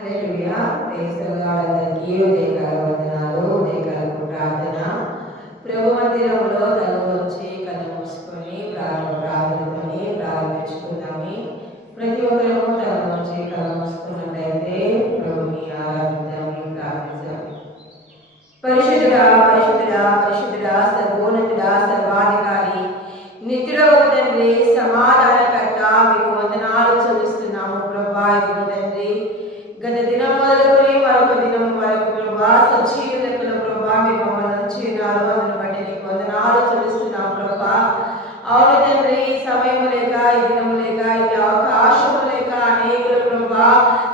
Hallelujah. Praise the lord. అందరికీ ఉదయకాల వందనాలు, ఉదయకాలపు ప్రార్థన. ప్రభు మందిరంలో తల వచ్చి కళ్ళు మూసుకొని ప్రార్థనతోని ప్రారంభించుకుందాము. ప్రతి ఒక్కరూ తల వచ్చి కళ్ళు మూసుకున్నట్లయితే ప్రభుని ఆరాధిద్దాము, ప్రార్థిద్దాము. పరిశుద్ధుడా, పరిశుద్ధుడా, పరిశుద్ధుడా, సర్వోన్నతుడా, సర్వాధికారి, నిత్యుడవు తండ్రి, సమాధానకర్త, మీకు వందనాలు చెల్లిస్తున్నాము ప్రభా. ఇదిగో తండ్రి, గత దినం మొదలుకొని మరొక దినం వరకు ప్రభా సజీవులకుల ప్రభా మీరు మమ్మల్ని ఉంచినారు. అందును బట్టి నీకు వందనాలు చెల్లిస్తున్నాం ప్రభా. అవును తండ్రి, సమయం లేక, ఈ దినము లేక, ఈ అవకాశము లేక అనేకులు ప్రభా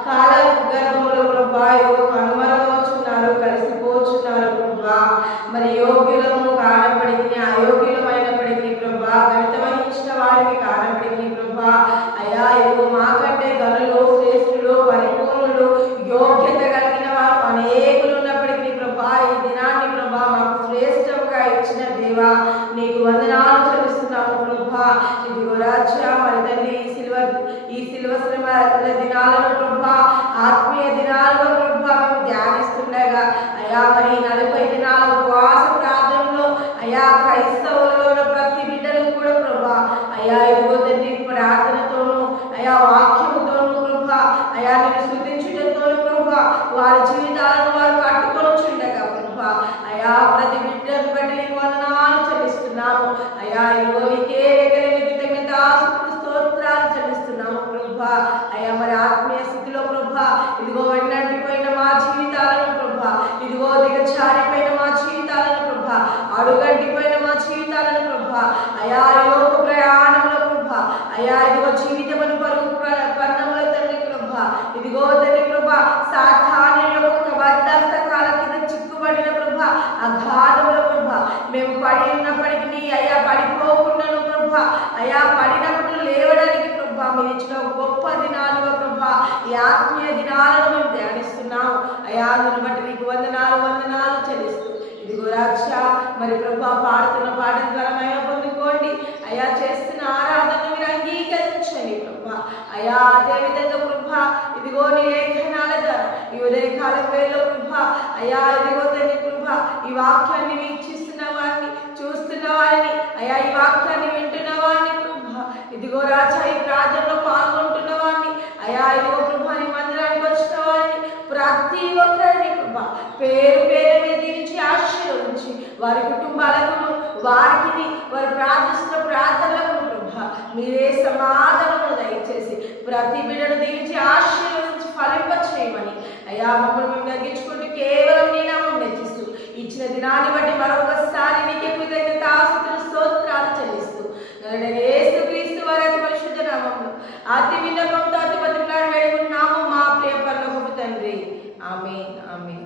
కాల గర్భములో ప్రభా కనుమరుగవుతున్నారు, కలిసిపోతున్నారు ప్రభా. మరి యోగ్యులము కానప్పటికీ, అయోగ్యులమైనప్పటికీ ప్రభా, ఘనత వహించిన వారికి కానప్పటికీ ప్రభా, అయ్యా ఇదిగో మాకంటే గనులు, శ్రేష్ఠులు, పరిపూర్ణులు, యోగ్యత కలిగిన వారు అనేకులు ఉన్నప్పటికీ ప్రభా, ఈ దినాన్ని ప్రభా మాకు శ్రేష్టంగా ఇచ్చిన దేవా నీకు వందనాలు చెల్లిస్తున్నాము ప్రభా. ఇదిగో రాజ్యా, మరి తండ్రి, ఈ శిలువ శ్రమల దినాలను ప్రభా ఆత్మీయ దినాలుగా ప్రభా మేము ధ్యానిస్తుండగా అయా మరి 40 దినాల ఉపవాస ప్రార్థనలో అయా క్రైస్తవులలో ప్రతి బిడ్డలు కూడా ప్రభా అయా ఇదిగో తండ్రి ప్రార్థనతోనూ అయా వాక్యముతోనూ ప్రభా అయా నేను స్తుతించుటతోనూ ప్రభా వారి జీవితాలను వారు కట్టుకొనుచుండగా ప్రభా అయా ప్రతి బిడ్డను బట్టి నీకు వందనాలు చెల్లిస్తున్నాము. అయా ఇదిగో నీకే కృతజ్ఞతాస్తుతులు స్తోత్రాలు చెల్లిస్తున్నాము ప్రభా. అయా మరి ఆత్మీయ స్థితిలో ప్రభా ఇదిగో వెన్నంటిపోయిన మా జీవితాలను ప్రభా, ఇదిగో దిగజారిపోయిన మా జీవితాలను ప్రభా, అడుగంటిపోయిన మా జీవితాలను ప్రభా, అయా యోగ ప్రయాణంలో ప్రభా, అయా ఇదిగో జీవితమును పరుగు పన్నముల తండ్రి ప్రభా, ఇదిగో తండ్రి ప్రభా సాతాను యొక్క బద్ధస్తకాల కింద చిక్కుబడిన ప్రభా అగాధంలో ప్రభా మేము పడి ఉన్నప్పటికీ అయా పడిపోకుండాను ప్రభా, అయా పడినప్పుడు లేవడానికి ప్రభా మీరు ఇచ్చిన గొప్ప దినాలుగా ప్రభా ఈ ఆత్మీయ దినాలను మేము ధ్యానిస్తున్నాము. అయా అందును బట్టి నీకు వందనాలు చెల్లిస్తూ ఇదిగో రక్ష మరి ప్రభా పాడుతున్న పాట ద్వారా మేము పొందుకోండి. అయా చేస్తున్న ఆరాధన మీరు అంగీకరించండి ప్రభా. అయా అదేవిధంగా ప్రభా ఇదిగో నీ లేఖనాల ద్వారా ఈ ఉదయకాలం వేళలో ప్రభా అయా ఇదిగో తండ్రి ప్రభా ఈ వాక్యాన్ని వీక్షిస్తున్న వారిని, చూస్తున్న వారిని, అయా ఈ వాక్యాన్ని వింటున్న వారిని ప్రభా, ఇదిగో రాజా ఈ ప్రార్థనలో పాల్గొంటున్న వారిని, అయా ఇదిగో ప్రభా నీ మందిరానికి వచ్చిన వారిని ప్రతి ఒక్కరిని ప్రభా పేరు పేరు మీద దీనికి ఆశీర్వదించి వారి కుటుంబాలకు వారికి వారు ప్రార్థిస్తున్న ప్రార్థనలకు ప్రభా మీరే సమాధానము దయచేసి ప్రతి బిడ్డను దీనికి ఆశీర్వదించి ఫలింప చేయమని అయ్యా మమ్మల్ని మేము తగ్గించుకుంటూ కేవలం నీ నామం హెచ్చిస్తూ ఇచ్చిన దినాన్ని బట్టి మరొకసారి నీకే కృతజ్ఞతాస్తుతులు స్తోత్రాలు చెల్లిస్తూ యేసుక్రీస్తు వారి అతి పరిశుద్ధ నామములో అతి విన్నపంతో అతి బతిమలాడి వేడుకుంటున్నాము మా ప్రియ పరలోకపు తండ్రి. ఆమేన్, ఆమేన్.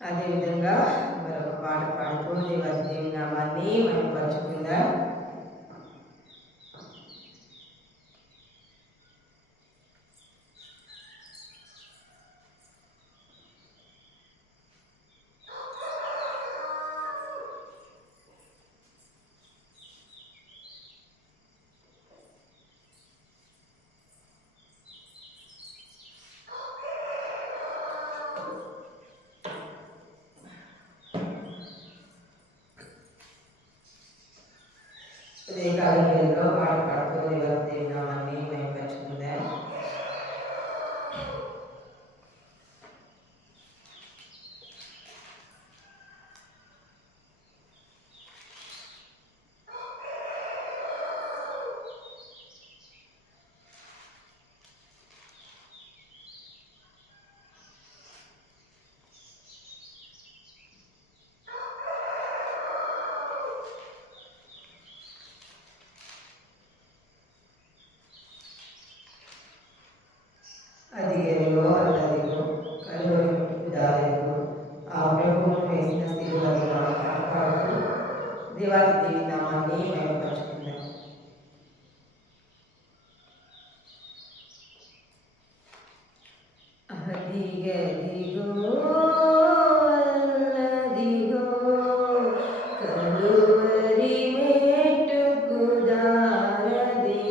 అదేవిధంగా మరొక పాట పాడుతూ దేవాది నామాన్ని మనం పంచుకుందాం. ఉదయకాలంలో పాట పాడుతూ దేవాది నామాన్ని మనం పంచుకుందాం. అదిగో అన్నదిగో కలువరి దారిలో ఆ ప్రభువును వేసిన శిలువను కాపాడుతూ దేవాది నామాన్ని మేము పంచుకుందాం. అదిగదిగో అన్నదిగో కలువరి మెట్టుకు దారది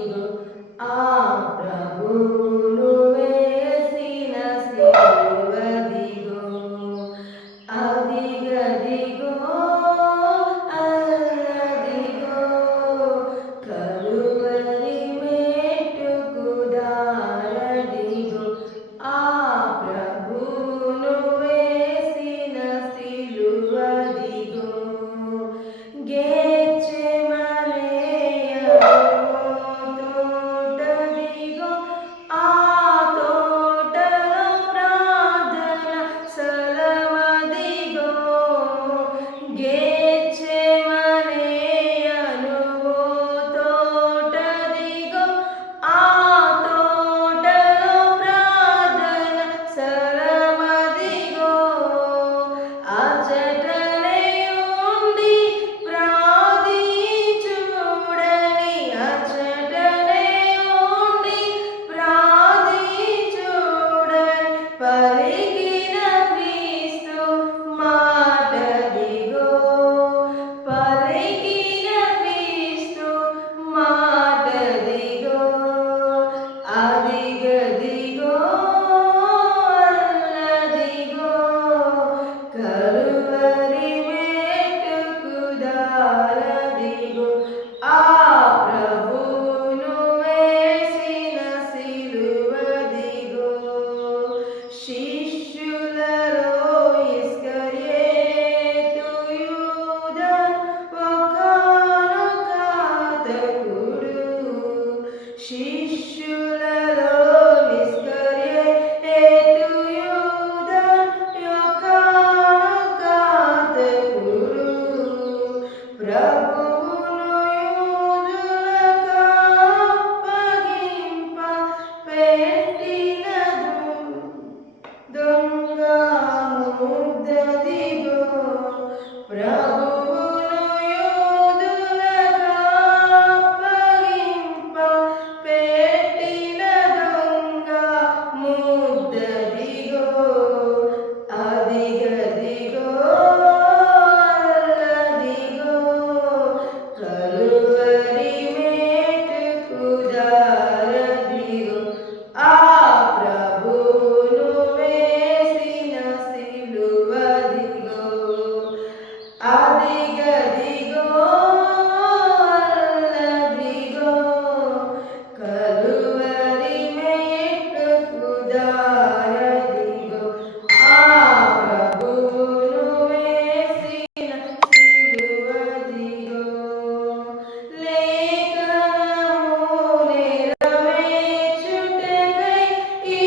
ప్రభువును యూదులకప్పగింప పెట్టిన దొంగ ముద్దదిగో, అదిగదిగో అల్లదిగో, కలువరి మేటుకు దారదిగో, ఆ ప్రభువును వేసిన సిలువదిగో, అదిగదిగో అల్లదిగో, కలువరి మేటుకు దారదిగో, ఆ ప్రభువును వేసిన సిలువదిగో. లేఖనము నెరవేర్చుటకై ఈ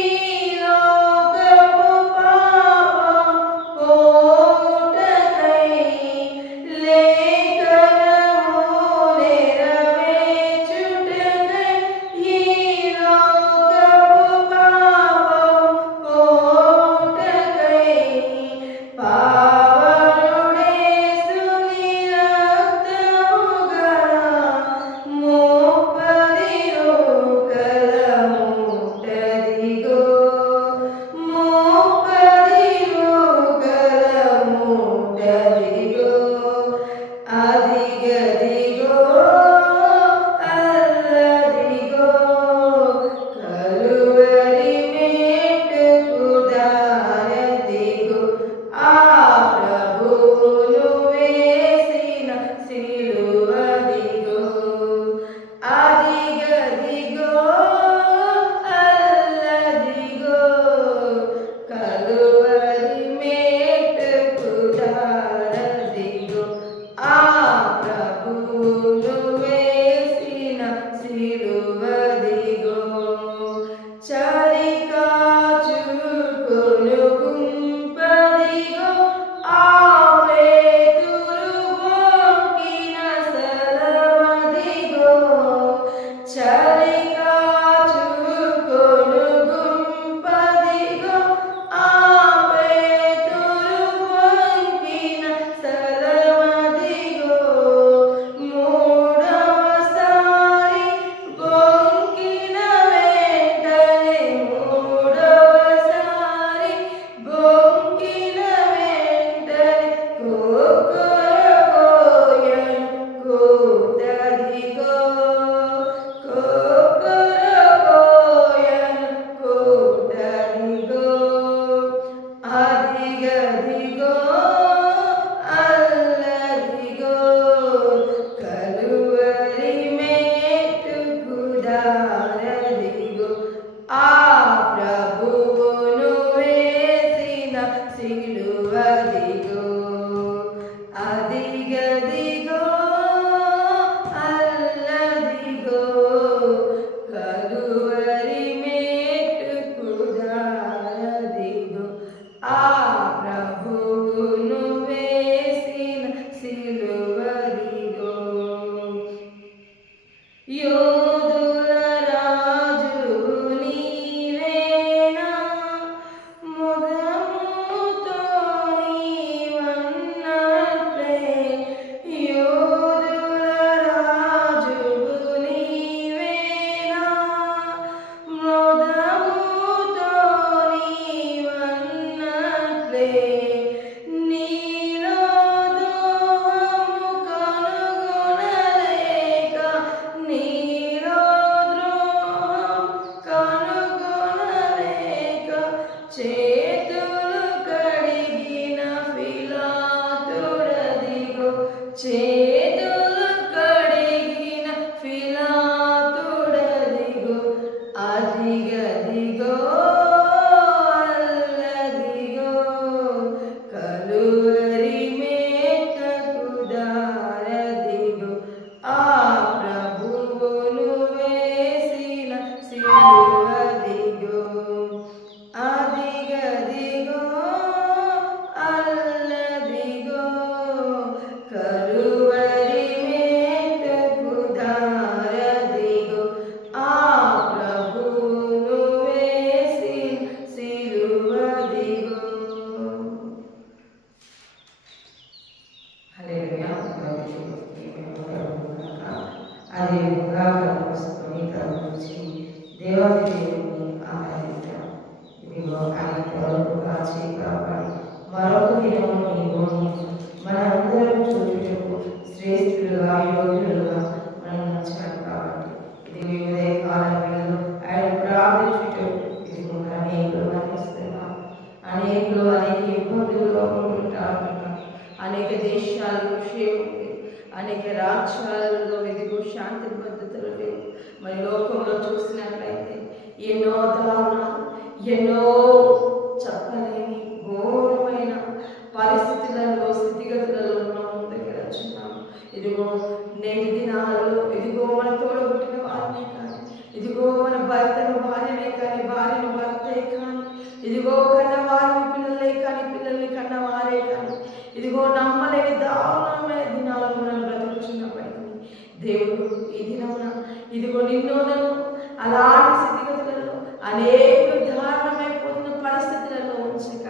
లోకపు పాపం పోవుటకై, లేఖనము నెరవేర్చుటకై ఈ లోకపు పాపం పోవుటకై, పావనుడేసుని రక్తము గల ముప్పది రూకల మూటదిగో, ముప్పది రూకల మూటదిగో, అదిగదిగో అల్లదిగో, కలువరి మేటుకు దారదిగో, ఆ ప్రభువును వేసిన సిలువదిగో, అదిగదిగో అల్లదిగో, కలువరి మేటుకు దారదిగో, ఆ ప్రభువును వేసిన సిలువదిగో. చలికాచుకొను గుంపదిగో, ఆ పేతురు బొంకిన స్థలమదిగో, చలికాచుకొను గుంపదిగో, ఆ పేతురు బొంకిన స్థలమదిగో, మూడవసారి బొంకిన వెంటనే, మూడవసారి బొంకిన వెంటనే, కొక్కరకోయను కూతదిగో, కొక్కరకోయను కూతదిగో, అదిగదిగో అల్లదిగో, కలువరి మేటుకు దారదిగో, ఆ ప్రభువును వేసిన సిలువదిగో, అదిగదిగో అల్లదిగో, కలువరి మేటుకు దారదిగో, ఆ ప్రభువును వేసిన సిలువదిగో. యోధుల రాజువు నీవేనా, ముదముతో నీవన్నట్లే, యోధుల రాజువు నీవేనా, ముదముతో నీవన్నట్లే, నీలో ద్రోహము కనుగొనలేక, నీలో ద్రోహం కనుగొనలేక, చేతులు కడిగిన పిలాతుడదిగో, చేతులు కడిగిన పిలాతుడదిగో, అదిగదిగో అల్లదిగో, కలువరి మేటకు దారదిగో, ఆ ప్రభువును వేసిన సిలువదిగో, అదిగదిగో అల్లదిగో, కలువరి అదేవిధంగా కళ్ళు మూసుకొని తల నుంచి దేవాది దేవుని ఆరాధిద్దాం. ఇదిగో ఆయన వరకు కాచి కాపాడి మరొక దినము నీవు మనందరం చూచుటకు శ్రేష్ఠులుగా యోగ్యులుగా మనం నచ్చాడు. కాబట్టి ఇది ఉదయ కాలంలో ఆయన ప్రార్థించుటకు ఇదిగో అనేకులు మరణిస్తున్నాం, అనేకులు అనేక ఇబ్బందుల్లో ఉంటారు, అనేక దేశాల్లో క్షేమం, అనేక రాజ్యాలలో ఇదిగో శాంతి పద్ధతులు లేవు. మరి లోకంలో చూసినట్లయితే ఎన్నో దారుణాలు, ఎన్నో చెప్పలేని ఘోరమైన పరిస్థితులలో స్థితిగతులలో మనం ముందుకు వచ్చున్నాము. ఇదిగో నేటి దినాలలో ఇదిగో మన తోడబుట్టిన వారినే కానీ, ఇదిగో మన భర్తను భార్యనే కానీ, భార్యను భర్తే కానీ, ఇదిగో కన్నవారిని పిల్లలే కానీ, పిల్లల్ని కన్నవారే కానీ, ఇదిగో నమ్మలేని దారుణమైన దినాలను మనం బ్రతుకుతున్నప్పటికీ దేవుడు ఈ దినమున ఇదిగో నిన్నోదను అలాంటి స్థితిగతులలో అనేకులు దారుణమైపోతున్న పరిస్థితులలో ఉంచక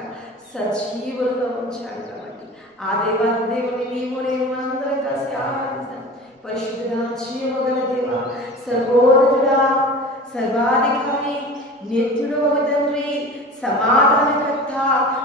సజీవులుగా ఉంచాడు. కాబట్టి ఆ దేవుని నీవు నేను మనందరం కలిసి ఆరాధిస్తాం. పరిశుద్ధుడా, జీవగల దేవ, సర్వోన్నతుడా, సర్వాధికారి, నిత్యుడు తండ్రి, సమాధానకర్త,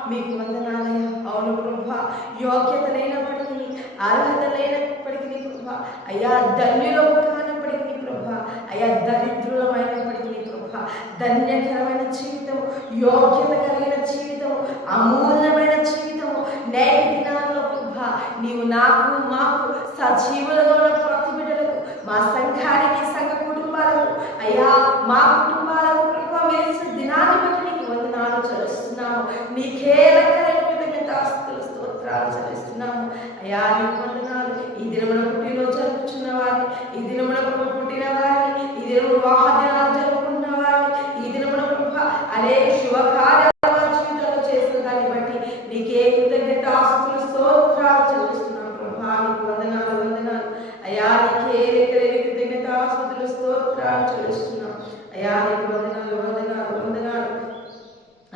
మీకు వందనాలయ. అవును ప్రభా, యోగ్యత లేనప్పటికీ, అర్హత లేనప్పటికీ ప్రభా, అయ్యా ధన్యులు కానప్పటికీ ప్రభా, అయ్యా దరిద్రులమైనప్పటికీ ప్రభా, ధన్యకరమైన జీవితం, యోగ్యత కలిగిన జీవితం, అమూల్యమైన జీవితం నేటి దినాల్లో ప్రభా నీవు నాకు మాకు సజీవులలో ప్రతి బిడ్డలకు, మా సంఘానికి, సంఘ కుటుంబాలకు, అయ్యా మా కుటుంబాలకు ప్రభా వేసిన దినాన్ని బట్టి నీకు వందనాలు చెల్లిస్తున్నాము. నీకే లెక్కలేని కృతజ్ఞతాస్తుతులు స్తోత్రాలు చెల్లిస్తున్నాము. అయ్యా నీకు వందనాలు. ఈ దినమున పుట్టినరోజు జరుపుచున్న వారిని, ఈ దినమున పుట్టిన వారిని, ఈ దినమున వివాహ దినాలు జరుపుకున్న వారిని, ఈ దినమున ప్రభా అనేక శుభకార్యాలు జీవితంలో చేసిన దాన్ని బట్టి నీకే కృతజ్ఞతాస్తుతులు స్తోత్రాలు చెల్లిస్తున్నాము ప్రభా. నీకు వందనాలు వందనాలు. అయ్యా నీకే లెక్కలేని కృతజ్ఞతాస్తుతులు స్తోత్రాలు చెల్లిస్తున్నాం. అయ్యా నీకు వందనాలు వందనాలు వందనాలు.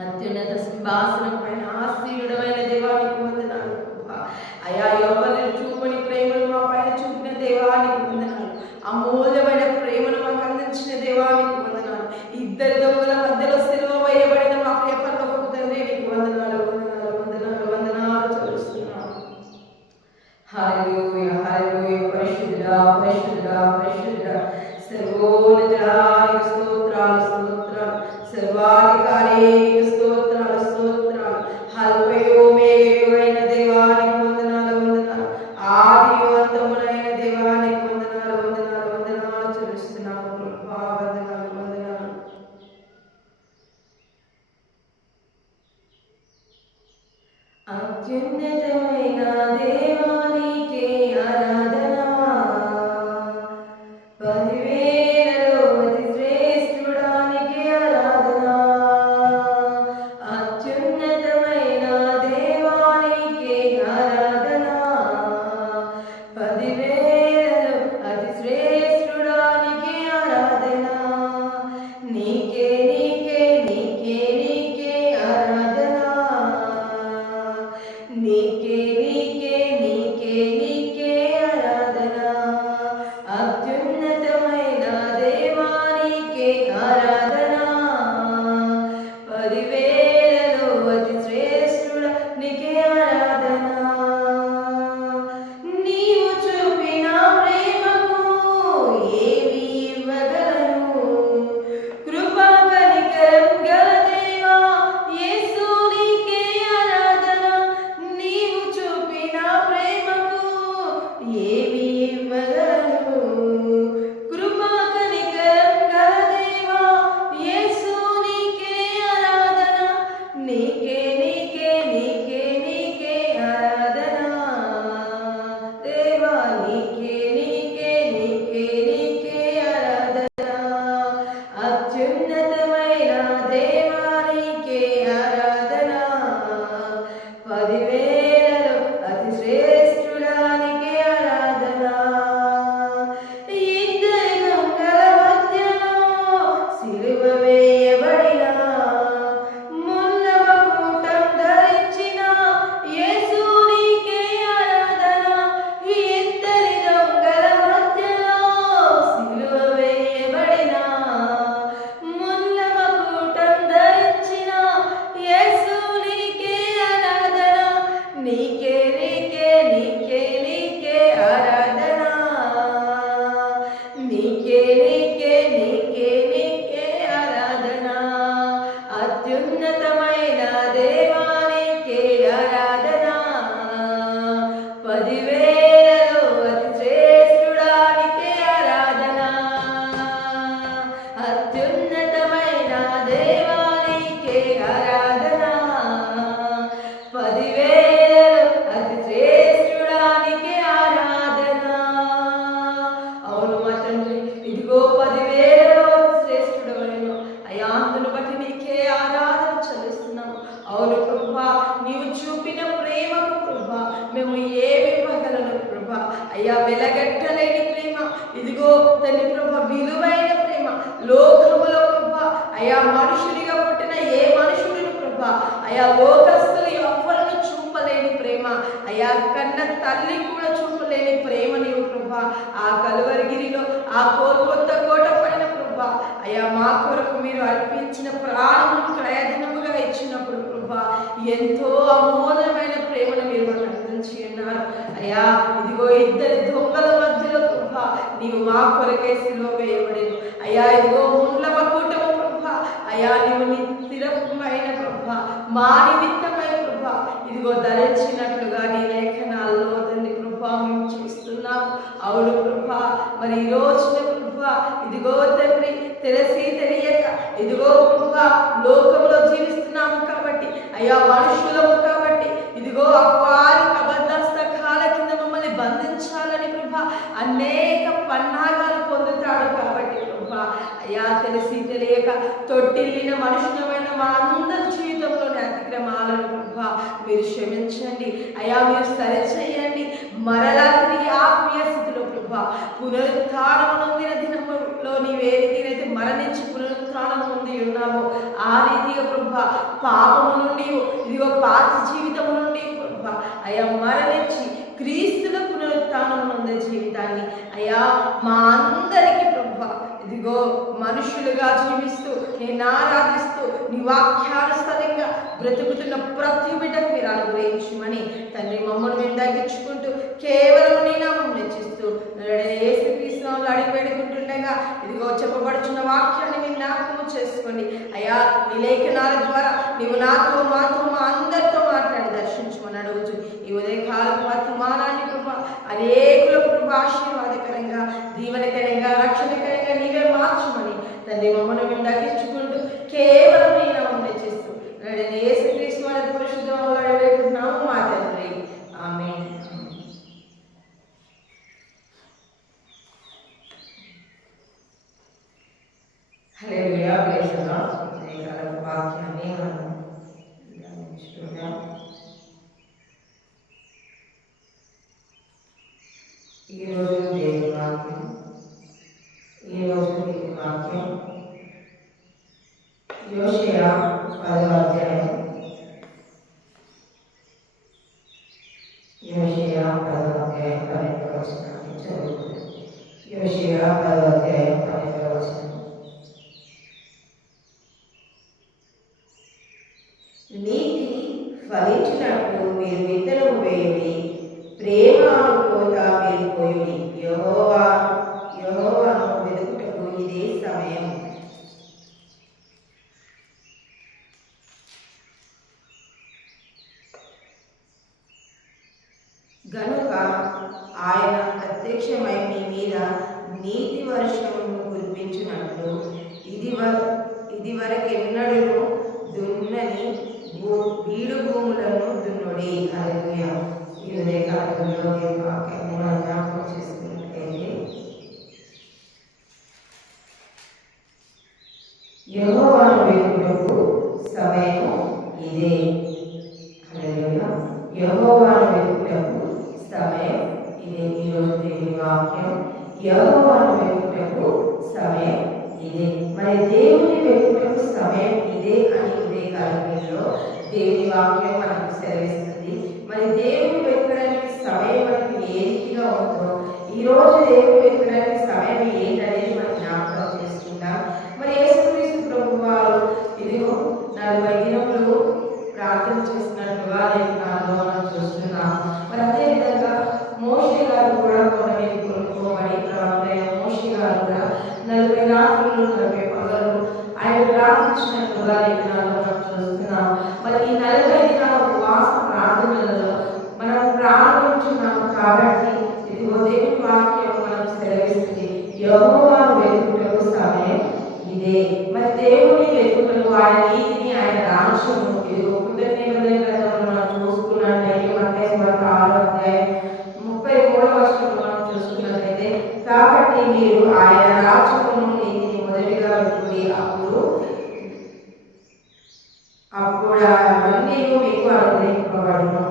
అత్యున్నత సింహాసనం పైన ఆశీనుడమైన దేవానికి వందనాలు ప్రభా. అయ్యా యోగలు చూపని ప్రేమను మా పైన చూపిన దేవానికి వందనాలు. అమూల్యమైన ప్రేమను మాకు అందించిన దేవానికి వందనాలు. ఇద్దరి దొంగల మధ్యలో సిలువ వేయబడిన మా ప్రియ పరలోకపు తండ్రి నీకు వందనాలు వందనాలు వందనాలు వందనాలు చెల్లిస్తున్నాను. హల్లెలూయా హల్లెలూయా. పరిశుద్ధుడా పరిశుద్ధుడా పరిశుద్ధుడా, సర్వోన్నతుడా నీకు స్తోత్రాలు స్తోత్రాలు, సర్వాధికారి నీకు స్తోత్రాలు స్తోత్రాలు, అల్ఫయు ఓమెగాయైన దేవానికి వందనాలు వందనాలు, ఆదియు అంతమునైన దేవానికి వందనాలు వందనాలు వందనాలు చెల్లిస్తున్నాము ప్రభా. వందనాలు వందనాలు. అత్యున్నతమైన దేవానికే ఆరాధన, పదివేలలో అతి శ్రేష్ఠుడానికి ఆరాధన. అత్యున్నతమైన దేవానికే ఆరాధన, పదివేలలో అతి శ్రేష్ఠుడానికి ఆరాధన. నీకే నీకే నీకే నీకే ఆరాధన, నీకే నీకే నీకే నీకే ఆరాధన. అత్యున్నతమైన దేవానికే ఆరాధన, పదివేలలో అతి శ్రేష్ఠుడా నీకే ఆరాధన. నీవు చూపిన ప్రేమకు ఏమి ఇవ్వగలను, కృపా కనికరం గల దేవా యేసు నీకే ఆరాధన. నీవు చూపిన ప్రేమకు ఏమి ఇవ్వగలను, కృపా కనికరం గల దేవా యేసు నీకే ఆరాధన. నీకే నీకే నీకే నీకే ఆరాధన దేవా, నీకే నీకే నీకే నీకే ఆరాధన. అత్యున్నతమైన దేవానికే ఆరాధన, పదివేలలో అతి శ్రేష్ఠుడానికి ఆరాధన. ప్రభా అయ్యా వెలగట్టలేని ప్రేమ, ఇదిగో తండ్రి ప్రభా విలువైన ప్రేమ, లోకములో ప్రభా అయ్యా మనుషుడిగా పుట్టిన ఏ మనుషుడిని ప్రభా అయ్యా లోకస్తులు ఎవ్వరిని చూపలేని ప్రేమ, అయ్యా కన్న తల్లి కూడా చూపలేని ప్రేమ నీవు ప్రభా ఆ కలువరిగిరిలో ఆ కొత్త కోట పైన ప్రభా అయ్యా మా కొరకు మీరు అర్పించిన ప్రాణమును క్రయధనముగా ఇచ్చినప్పుడు ప్రభా ఎంతో అమూల్యమైన ప్రేమను మీరు మాకు అందించి ఉన్నారు అయ్యా. ఇదిగో ఇద్దరి దొంగల మధ్యలో ప్రభా నీవు మా కొరకే సిలువ వేయబడేను అయ్యా. ఇదిగో ముండ్లవ కూటము ప్రభా అయ్యా నీవు నీ స్థిరమైన ప్రభా మా నిమిత్తమైన ప్రభా ఇదిగో ధరించినట్లుగా నీ లేఖనాల్లో తండ్రి ప్రభా మేము చూస్తున్నాము. అవును ప్రభా మరి ఈ రోజున ప్రభా ఇదిగో తండ్రి తెలిసి తెలియక ఇదిగో ప్రభా లోకంలో జీవిస్తున్నాము కాబట్టి అయ్యా మనుషులము కాబట్టి ఇదిగో అపవాది అబద్ధస్త కాల కింద మమ్మల్ని బంధించాలని ప్రభా అనేక పన్నాగాలు పొందుతాడు కాబట్టి ప్రభా అయ్యా తెలిసి తెలియక తొట్టిల్లిన మనుషులమైన మా అందరి జీవితంలోని అతిక్రమాలను ప్రభా మీరు క్షమించండి అయ్యా, మీరు సరిచేయండి. మరలా తిరిగి ఆత్మీయ స్థితిలో ప్రభా పునరుత్థానం నొందిన దినములో నీవే రీతినైతే మరణించి పునరుత్థానం పొంది ఉన్నావో ఆ రీతిగా ప్రభా పాపము నుండి ఇదిగో పాత జీవితం నుండి ప్రభా అయ్యా మరణించి క్రీస్తుల పునరుత్థానం పొందే జీవితాన్ని అయ్యా మా అందరికీ ప్రభా ఇదిగో మనుషులుగా జీవిస్తూ నేను ఆరాధిస్తూ నీ వాక్యానుసారంగా బ్రతుకుతున్న ప్రతి బిడ్డకు మీరు అనుగ్రహించమని తండ్రి మమ్మల్ని మేము తగ్గించుకుంటూ కేవలం నీ నామం హెచ్చిస్తూ యేసుక్రీస్తు అడిగి పెడుకుంటుండగా ఇదిగో చెప్పబడుచున్న వాక్యాన్ని మీరు జ్ఞాపకం చేసుకోండి అయ్యా. నీ లేఖనాల ద్వారా నీవు నాతో మాతో మా అందరితో మాట్లాడి దర్శించమని అడుగుచు ఈ ఉదయకాలం వర్తమానాన్ని ప్రభా అనేకుల ప్రభా ఆశీర్వాదకరంగా దీవెనకరంగా రక్షణకరంగా నీవే మార్చమని తండ్రి మమ్మల్ని మేము తగ్గించుకుంటూ కేవలం నీ నామం హెచ్చిస్తూ యేసుక్రీస్తు వారి పరిశుద్ధంగా అడిగిపెట్టుకున్నాము మా తండ్రి. Amen. Hallelujah. Praise the lord. ఈ వాక్యాన్ని మనం ధ్యానించుకుందాం. ఈరోజు దేవుని వాక్యం యోషియా 10వ అధ్యాయం. యోషియా 10వ అధ్యాయం 12వ వచనాన్ని చదువుకుందాం. యోషియా 10వ అధ్యాయం 12వ వచనం. నీతి ఫలించినట్లు మీరు విత్తనము వేయుడి, ప్రేమ అనుకోత మీరు పోయుడి. యెహోవాను వెతుకుటకు ఇదే సమయం. గనుక ఆయన ప్రత్యక్షమై మీ మీద నీతి వర్షమును కురిపించినట్లు ఇదివరకెన్నడూ దున్నని బీడు భూములను దున్నుడి. హల్లెలూయా. ఈ ఉదయకాలంలో దేవుని వాక్యాన్ని మనం జ్ఞాపకం చేసుకున్నట్లయితే యెహోవాను వెతుకుటకు సమయం ఇదే. హల్లెలూయా. యెహోవాను వెతుకుటకు సమయం ఇదే. ఈరోజు దేవుని వాక్యం యెహోవాను వెతుకుటకు సమయం ఇదే. మరి దేవుని వెతుకుటకు సమయం ఇదే అని ఉదయకాలంలో దేవుని వాక్యం మనకు సెలవిస్తుంది. మరి దేవుని వెతకడానికి సమయం మనకి ఏ రీతిగా ఉందో ఈరోజు దేవుని వెతకడానికి సమయం ఏంటనేది మనం జ్ఞాపకం చేసుకుంటాం. మరి యేసుక్రీస్తు ప్రభు వారు ఇదిగో 40 దినములు ప్రార్థన చేసినట్లుగా లేఖనాల్లో మనం చూస్తున్నాం. మరి అదేవిధంగా మోషే గారు కూడా కొండ మీద కొనుక్కోబడి మోషే గారు కూడా 40 రాత్రులు 40 పగలు ఆయన ప్రార్థించినట్లుగా లేఖనాల్లో మనం చూస్తున్నాం. మరి ఈ 40 దినాల ఉపవాస ప్రార్థనలలో మనం ప్రారంభించున్నాము కాబట్టి ఇదిగో దేవుని వాక్యం మనం సెలవిస్తుంది యెహోవాను వెతుకుటకు సమయం ఇదే. మరి దేవుని వెతుకుటకు ఆయన నీతిని ఆయన రాజ్యము ఇదిగో కృతజ్ఞ నిబంధన గ్రంథంలో మనం చూసుకున్నట్లయితే మత్తయి సువార్త 6వ అధ్యాయం 33వ వచనంలో మనం చూసుకున్నట్లయితే కాబట్టి మీరు ఆయన రాజ్యమును నీతిని మొదటిగా వెతుకుడి, అప్పుడు అవన్నీ మీకు అనుగ్రహింపబడును.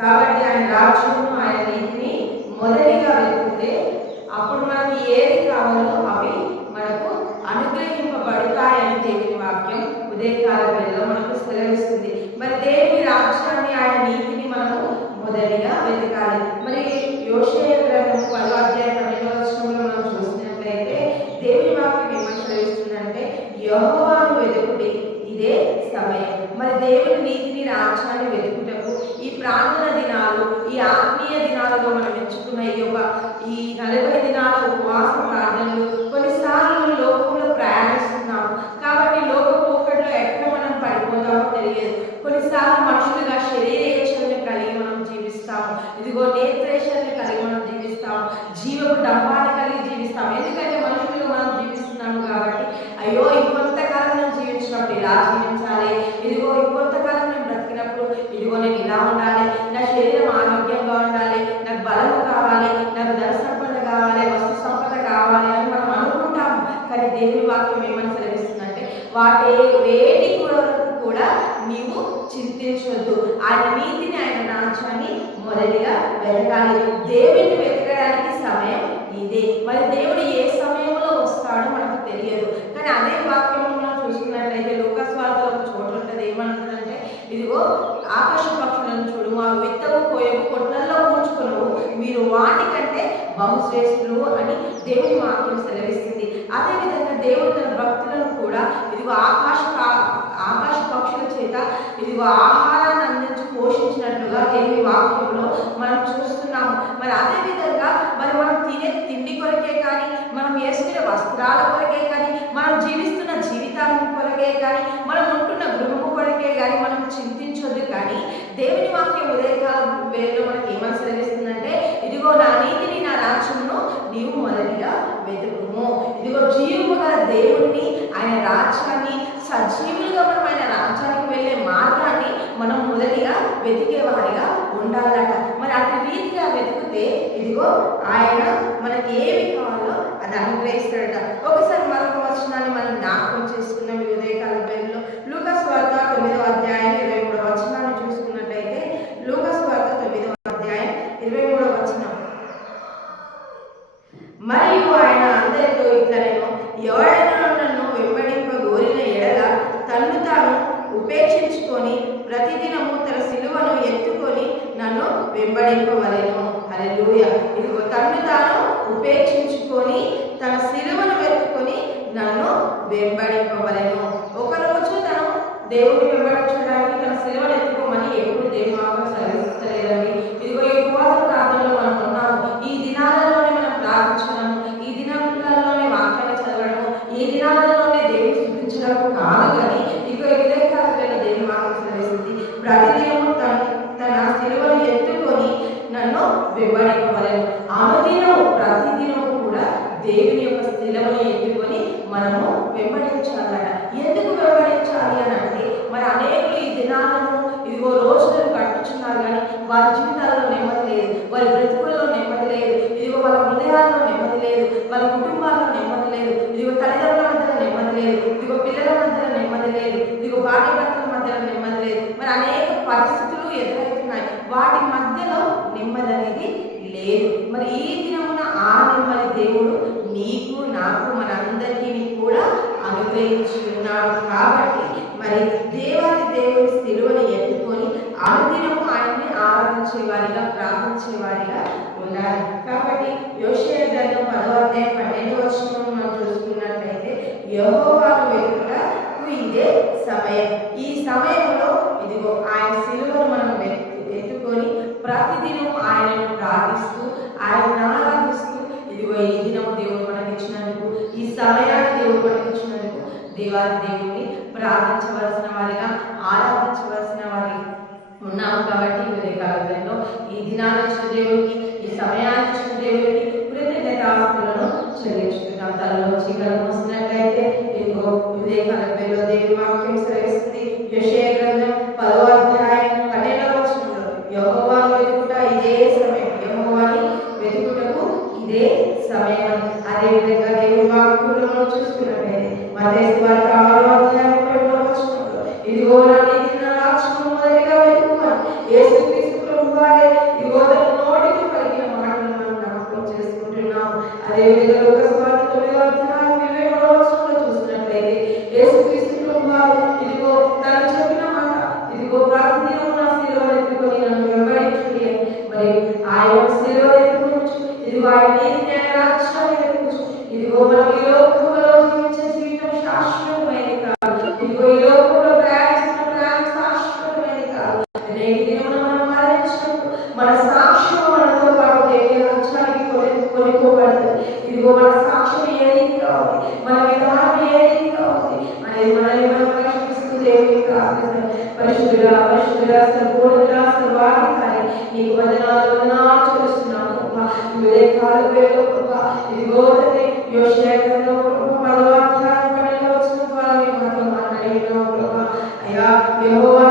కాబట్టి ఆయన రాజ్యమును ఆయన నీతిని మొదటి జరుగుతున్న ఈ 40 దినాల ఉపవాస ప్రార్థనలు కొన్నిసార్లు లోకంలో ప్రయాణిస్తున్నాము కాబట్టి లోక పోకడలో ఎక్కడ మనం పడిపోతామో తెలియదు. కొన్నిసార్లు మనుషులుగా శరీరేచ్ఛలను కలిగి మనం జీవిస్తాము, ఇదిగో నేత్రేచ్ఛల్ని కలిగి మనం జీవిస్తాము, జీవపు డంబాన్ని కలిగి జీవిస్తాము. ఎందుకంటే మనుషులుగా మనం జీవిస్తున్నాము కాబట్టి అయ్యో ఇంకొంతకాలం నేను జీవించినప్పుడు ఇలా జీవించాలి, ఇదిగో ఇంకొంతకాలం నేను బ్రతికినప్పుడు ఇదిగో నేను ఇలా ఉండాలి, నా శరీరం ఆరోగ్యంగా ఉండాలి, నాకు బలము కావాలి, నాకు ధన సంపద కావాలి, వస్తు సంపద కావాలి అని మనం అనుకుంటాము. కానీ దేవుని వాక్యం ఏమని సెలవిస్తుందంటే వేటి కూడా నీవు చింతించవద్దు, ఆయన నీతిని ఆయన రాజ్యాన్ని మొదటిగా వెతకాలి. దేవుడిని వెతకడానికి సమయం ఇదే. మరి దేవుడు ఏ సమయంలో వస్తాడో మనకు తెలియదు. కానీ అదే వాక్యంలో మనం చూసుకున్నట్లయితే లూకా సువార్తలో ఒక చోట ఉంటుంది, ఏమంటుందంటే ఇదిగో ఆకాశ పక్షులను చూడు, మా విత్తవు కోయవు కొట్లల్లో కూర్చుకున్నావు, మీరు వాటికంటే బహుశ్రేష్ఠులు అని దేవుని వాక్యం సెలవిస్తుంది. అదేవిధంగా దేవుడు తన భక్తులను కూడా ఇదిగో ఆకాశ పక్షుల చేత ఇదిగో ఆహారాన్ని అందించి పోషించినట్లుగా దేవుని వాక్యంలో మనం చూస్తున్నాము. మరి అదేవిధంగా మరి మనం తినే తిండి కొరకే కానీ, మనం వేసుకునే వస్త్రాల కొరకే కానీ, మనం జీవిస్తున్న జీవితాన్ని కొరకే కానీ, మనం ఉంటున్న గృహము కొరకే కానీ మనం చింతించొద్దు. కానీ దేవుని వాక్యం ఉదయకాల వేళలో మనకి ఏమని సెలవిస్తుందంటే ఇదిగో నా నీతిని నా రాజ్యమును నీవు మొదటిగా వెతుకుము. ఇదిగో జీవము గల దేవుణ్ణి, ఆయన రాజ్యాన్ని, సజీవులుగా మనం ఆయన రాజ్యానికి వెళ్ళే మార్గాన్ని మనం మొదటిగా వెతికేవారిగా ఉండాలట. మరి అటు రీతిగా వెతికితే ఇదిగో ఆయన మనకి ఏమి కావాలో అది అనుగ్రహిస్తాడట. ఒకసారి మరొక వచనాన్ని మనం జ్ఞాపకం చేసుకున్నాం ఈ ఉదయకాల వేళలో. లూకా సువార్త 9వ అధ్యాయం 23వ వచనాన్ని చూసుకున్నట్లయితే లూకా సువార్త 9వ అధ్యాయం 23వ వచనం, మరియు ఆయన అందరితో ఇట్లనెను, ఎవడైనా నన్ను వెంబడింపగోరిన ఎడల తన్ను తాను ఉపేక్షించుకొని ప్రతిదినము తన సిలువను ఎత్తుకొని నన్ను వెంబడింపవలెను. హల్లెలూయా. ఇదిగో తన్ను తాను ఉపేక్షించుకొని తన సిలువను ఎత్తుకొని నన్ను వెంబడింపవలెను. ఒకరోజు తను దేవుడిని వెంబడించడానికి తన సిలువను ఎత్తుకోమని ఎప్పుడు దేవుని వాక్యం సెలవిస్తలేదండి. ఇదిగో ఈ ఉపవాస ప్రార్థనలో మనం ఉన్నాము. ఈ దినాలలోనే మనం ప్రార్థించడము, ఈ దినాలలోనే వాక్యాన్ని చదవడము, ఈ దినాలలోనే దేవుని స్తుతించడం కాదు. కానీ ఇదిగో ఉదయకాల వేళ దేవుని వాక్యం సెలవిస్తుంది ప్రతిదినము తన సిలువను ఎత్తుకొని నన్ను వెంబడింపవలెను. అనుదినము ప్రతిదినము కూడా దేవుని యొక్క సిలువను ఎత్తుకొని మనము వెంబడించాలట. ఎందుకు వెంబడించాలి అని అంటే మరి అనేకులు ఈ దినాలను ఇదిగో రోజులను కట్టుచున్నారు కానీ వారి జీవితాల్లో నెమ్మది లేదు, వారి బ్రతుకుల్లో నెమ్మది లేదు, ఇదిగో వాళ్ళ హృదయాల్లో నెమ్మది లేదు, వాళ్ళ కుటుంబాల్లో నెమ్మది లేదు, ఇదిగో తల్లిదండ్రుల మధ్యలో నెమ్మది లేదు, ఇదిగో పిల్లల మధ్యలో నెమ్మది లేదు, ఇదిగో భార్య భర్తల మధ్యలో నెమ్మది లేదు. మరి అనేక పరిస్థితులు ఎదురవుతున్నాయి, వాటి మధ్యలో నెమ్మది అనేది లేదు. మరి ఈ దినమున ఆ నెమ్మది దేవుడు నీకు నాకు మనందరికీ కూడా అనుగ్రహించి ఉన్నాడు. కాబట్టి మరి దేవుని సిలువను ఎత్తుకొని అనుదినము ఆయన్ని ఆరాధించేవారిగా ప్రార్థించేవారిగా ఉన్నారు. కాబట్టి యోషేయ గ్రంథం 10వ అధ్యాయం 12వ వచనం మనం చూసుకున్నట్లయితే యెహోవాను వెతుకుటకు ఇదే సమయం. ఈ సమయంలో ఇదిగో ఆయన సిలువను మనం ఎత్తుకొని ప్రతిదినము ఆయనను ప్రార్థిస్తూ ఆయన ఆరాధిస్తూ ఇదిగో ఈ దినము దేవుడు మనకి ఇచ్చినందుకు, ఈ సమయాన్ని దేవుడు మనకి ఇచ్చినందుకు దేవాది దేవుడిని ప్రార్థించవలసిన వారిగా ఆరాధించవలసిన వారి ఉన్నాము. కాబట్టి ఉదయకాలంలో ఈ దినాన్ని ఇచ్చిన దేవుడికి, ఈ సమయాన్ని ఇచ్చిన దేవుడికి కృతజ్ఞతాస్తులను చెల్లించుకుంటాం. తలలో చీకలు మోసినట్లయితే ఇదిగో ఉదయకాలంలో దేవుని వాక్యం సెలవిస్తుంది యెషయా గ్రంథం 10వ అధ్యాయం 12వ వచనంలో యెహోవాను వెతుకుట ఇదే సమయం, యెహోవాని వెతుకుటకు ఇదే సమయం. అదేవిధంగా దేవుని వాక్యంలో చూసుకున్నట్లయితే మత్తయి సువార్త 6వ అధ్యాయం 1వ వచనంలో ఇదిగో నా నీతిని నా రాజ్యమును మొదటిగా వెతుకుమని యేసుక్రీస్తు ప్రభువారే ఇదిగో తన నోటికి పలికిన మాటలను మనం జ్ఞాపకం చేసుకుంటున్నాం. అదేవిధంగా లూకా సువార్త 9వ అధ్యాయం 23వ వచనంలో చూసినట్లయితే యేసుక్రీస్తు ప్రభువారు ఇదిగో తను చెప్పిన మాట ఇదిగో ప్రతిదినము నా సిలువను ఎత్తుకొని నన్ను వెంబడించుడి అని మరి ఆయన సిలువను ఎత్తుకొచ్చు, ఇదిగో ఆయన నీతిని ఆయన రాజ్యాన్ని వెతుకుచు. ఇదిగో మనం ఈ లోకంలో జీవించే జీవితం శాశ్వతమైనది కాదు, ఇదిగో ఈ లోకంలో ప్రయాణిస్తున్న ప్రయాణం శాశ్వతమైనది కాదు. నేటి దినమున మనం మరణించినప్పుడు మన సాక్ష్యం మనతో పాటు దేవుని ఇదిగో మన సాక్ష్యం ఏ రీతిగా ఉంది, మన విధానం ఏ రీతిగా ఉంది అనేది మనల్ని మనం పరీక్షిస్తూ దేవుని ప్రార్థిస్తాం. పరిశుద్ధుడా పరిశుద్ధుడా సర్వోన్నతుడా సర్వాధికారి నీకు వందనాలు వందనాలు చెల్లిస్తున్నాము ప్రభా. ఉదయకాల వేళలో ప్రభా ఇదిగో తండ్రి యోషియా గ్రంథం ప్రభా 10వ అధ్యాయం 12వ వచనం ద్వారా మేము మాతో మాట్లాడినాము ప్రభా. అయ్యా యెహోవా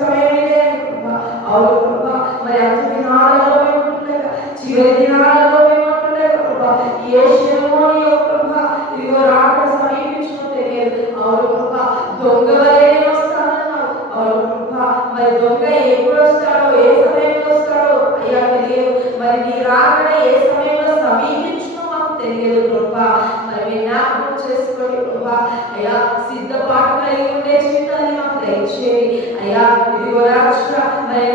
సమయం ఇదే ప్రభా. అవును ప్రభా, మరి అంత దినాలలో మేము ఉంటుండగా చివరి దినాలలో మేము ఉంటుండగా ప్రభా ఏ క్షణమో ప్రభా ఇదిగో రాక సమీపించడం తెలియదు. అవును ప్రభా, దొంగ వలె వస్తానన్నావు. అవును ప్రభా, మరి దొంగ ఎప్పుడు వస్తాడో ఏ సమయంలో వస్తాడో అయ్యా తెలియదు. మరి నీ రాకడ ఏ సమయంలో సమీపించడం మాకు తెలియదు ప్రభా. మరి మీ జ్ఞాపకం చేసుకోండి ప్రభా. అయ్యా సిద్ధపాటు కలిగి ఉండే జీవితాన్ని మాకు దయచేయండి అయ్యా. ఇదిగో రక్ష మరి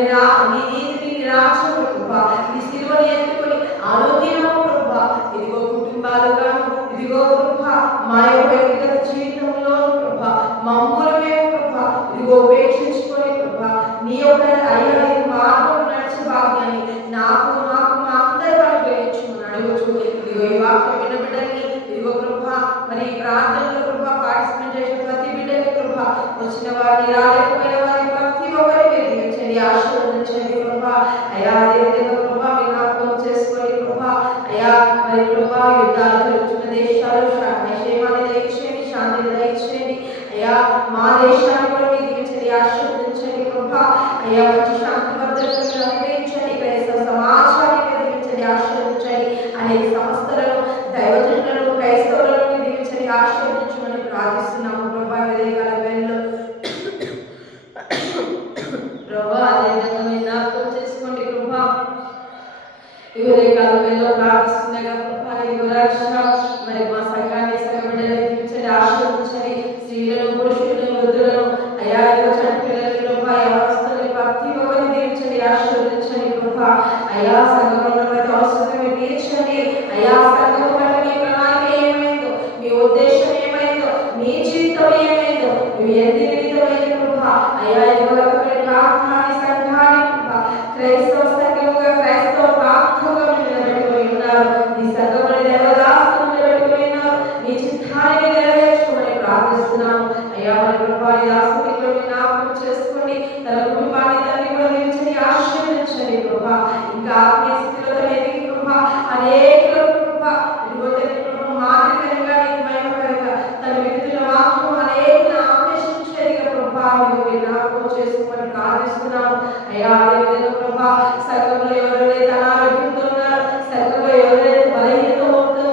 నీ నీతిని రాక్షసు ప్రభా, నీ సిలువని ఎత్తుకొని అనుదినము ప్రభా ఇదిగో కుటుంబాలుగాను ఇదిగో ప్రభా మా యొక్క వ్యక్తిగత జీవితంలో ప్రభా మమ్ములు మేము ప్రభా ఇదిగో ఉపేక్షించుకొని ప్రభా నీ యొక్క అయ్యా ఈ మార్గం నడిచే భాగ్యాన్ని నాకు మాకు మా అందరి వాళ్ళు గ్రహించుకుని అడుగుచు ఇదిగో ఈ వాక్యం విన్న బిడ్డని ఇదిగో ప్రభా మరి ప్రార్థనలో ప్రభా పార్టిసిపేట్ చేసిన ప్రతి బిడ్డని ప్రభా వచ్చిన వారిని రాలేకపోయిన వారిని ప్రతి ఒక్కరికి దీవించండి, ఆశీర్వదించండి ప్రభా. అయ్యా అదేవిధంగా ప్రభా మీ జ్ఞాపకం చేసుకొని ప్రభా అయ్యా మరి ప్రభా యుద్ధాలు జరుగుతున్న దేశాలు క్షేమాన్ని దయచేయండి, శాంతిని దయచేయండి అయ్యా. మా దేశాన్ని కూడా మీరు దీవించండి, ఆశీర్వదించండి ప్రభా. అయ్యా మంచి శాంతి భద్రతను అనుగ్రహించండి, క్రైస్తవ సమాజాన్ని దీవించండి, ఆశీర్వదించండి. అనేక సంస్థలను దైవజనులను క్రైస్తవులను దీవించండి, ఆశీర్వదించమని ప్రార్థిస్తున్నాము ప్రభా. వివేకాల వేళలో ప్రభా అదేవిధంగా మీరు జ్ఞాపకం చేసుకోండి ప్రభా. వివేకాల వేళలో ప్రార్థిస్తుండగా ప్రభా ఇదిగో రక్ష మరి మా సంఘాన్ని సంఘబిడ్డలను దీవించండి, ఆశీర్వదించండి. స్త్రీలను పురుషులను వృద్ధులను అయ్యా ఇదిగో చనిపోయిన ప్రభా యవనస్తులను ప్రతి ఒక్కరిని దీవించండి, ఆశీర్వదించండి ప్రభా. అయ్యా సంఘంలో ఉన్న ప్రతి అవసరమే తీర్చండి అయ్యా. సంఘం పట్ల మీ ప్రణాళిక ఏమైందో, మీ ఉద్దేశం ఏమైందో, మీ జీవితం ఏమైందో నువ్వు ఎంతైంది ప్రభా. అయ్యా ఇదిగో ప్రార్థన సంఘాన్ని ప్రభా క్రైస్తవ సంఘముగా క్రైస్తవ ప్రార్థనగా నిలబెట్టుకుని ఉన్నారు. నీ సంఘముని దేవదాసులు నిలబెట్టుకుని ఉన్నారు. నీ చిత్తాన్ని నెరవేర్చుకోమని ప్రార్థిస్తున్నాము అయ్యా. మరి ప్రభా ఈ దాసుని జ్ఞాపకం చేసుకోండి, తన కుటుంబాన్ని తల్లి కూడా నిలిచని ఆశీర్వదించండి ప్రభా. ఇంకా ఆత్మీయ స్థితిలో ఎదిగి ప్రభా అనేకులకు ప్రభా ఇదిగో ప్రభా మాదిరికరంగా నీకు మహిమకరంగా తన వ్యక్తుల వాక్యం అనేకులను ఆకర్షించేదిగా ప్రభా ఇదిగో జ్ఞాపకం చేసుకోమని ప్రార్థిస్తున్నాము అయ్యా. అదేవిధంగా ప్రభా సంఘంలో ఎవరైతే అనారోగ్యంతో ఉన్నారో, సంఘంలో ఎవరైతే బలహీనతో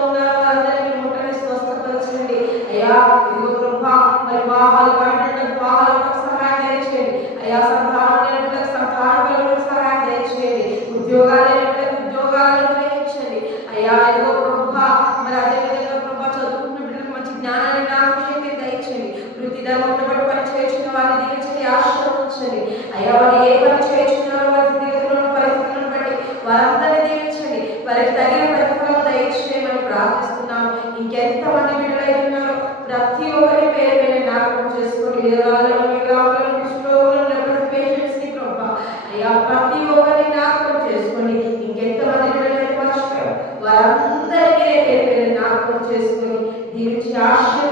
ఉన్నారో వారందరినీ ముట్టని స్వస్థపరచండి అయ్యా. ఇదిగో ప్రభా మరి వాహాలు పడినట్టు వాహాలకు సహాయం దయచేయండి అయ్యా. సంతానం లేనట్టు సంతానాలకు సహాయం దయచేయండి. ఉద్యోగాలు లేనట్టు ఉద్యోగాలను గ్రహించండి అయ్యా. ఇదిగో ప్రభా మరి అదేవిధంగా ప్రభా చదువుకున్న బిడ్డలకు మంచి జ్ఞానాన్ని జ్ఞాపకశక్తిని దయచేయండి. వృత్తి ధర్మంలో బట్టి పని చేస్తున్న వారిని దీవించండి, ఆశీర్వదించండి అయ్యా. వారు ఏ పని చేస్తున్నారో వారి స్థితిగతులను పరిస్థితులను బట్టి వారందరినీ దీవించండి, వారికి తగిన ప్రతిఫలం దయచేయమని ప్రార్థిస్తున్నాము. ఇంకెంతమంది బిడ్డలై ఉన్నారో ప్రతి ఒక్కరి పేరు మీద జ్ఞాపకం చేసుకొని విధవాలను వికలాంగులను కుష్ఠరోగులను పేషెంట్స్ ని ప్రభా అయ్యా ప్రతి ఒక్కరిని జ్ఞాపకం చేసుకోండి. ఇంకెంతమంది బిడ్డలైతే మర్చిపోయారు వారందరికీ పేరు మీద జ్ఞాపకం చేసుకొని దీవించి ఆశీర్వదించండి.